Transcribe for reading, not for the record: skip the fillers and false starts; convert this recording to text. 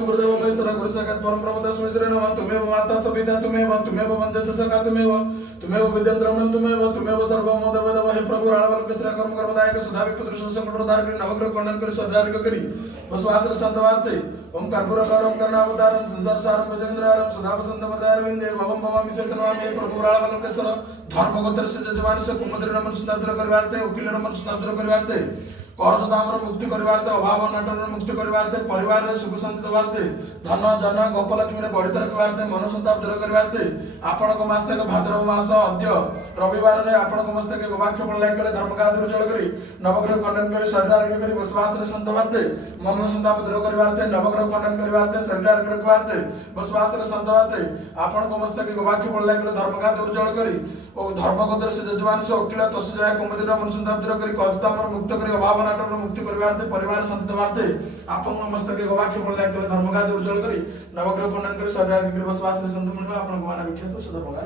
गुरुदेव महेश्वर गुरु साक्षात् परब्रह्म तस्मै श्री नमः। तुमेव माता च पिता तुमेव वन्दे च सखा तुमेव विद्याद्रवणं तुमेव सर्वं देवदेव। हे प्रभु राळवालोक श्री कर्म कर्मदायक सदा विपुत्र संकट उद्धार करी नवग्रह खंडन करी स्वर्गारोग्य करी बसवासर संतवार्ते ओम कर्पूर गौरम कर्णावतारम संसार सारम भजेंद्रारम सदा वसंत मदारविंदे भवम भवामि सत्यनामे। प्रभु राळवालोक श्री धर्मगोत्र से जजमान से कुमद्र नमन सुनादर करवार्ते उकिल नमन सुनादर करवार्ते करजदामर मुक्ति करवार्ते अभाव अनाटन मुक्ति करवार्ते परिवार रे सुख शांति दवार्ते धन जन गोपलक्ष्मी रे बढ़ित रखवार्ते मन संताप दूर करवार्ते आपण को मस्तक भाद्रव मास अद्य रविवार रे आपण को मस्तक गवाक्ष फल लाग धर्म का दूर जल करी नवग्रह खंडन करी स्वर्गारोग्य करी बसवास रे संतवार्ते मन संताप दूर करवार्ते नवग्रह खंडन करवार्ते स्वर्गारोग्य करवार्ते बसवास रे संतवार्ते आपण को मस्तक गवाक्ष फल लाग धर्म का दूर जल करी ओ धर्मगोत्र से जजमान से उकिल तस जय कुमद्र मन संताप दूर करी करजदामर मुक्त करी अभाव अनाटन मुक्ति करवार्ते परिवार शांति दवार्ते आपण मस्तक गवाक्ष फल लाग धर्म का दूर जल करी नवग्रह खंडन करी स्वर्गारोग्य करी बसवास रे संत मनवा आपण भगवान विख्यात सदा भगवान।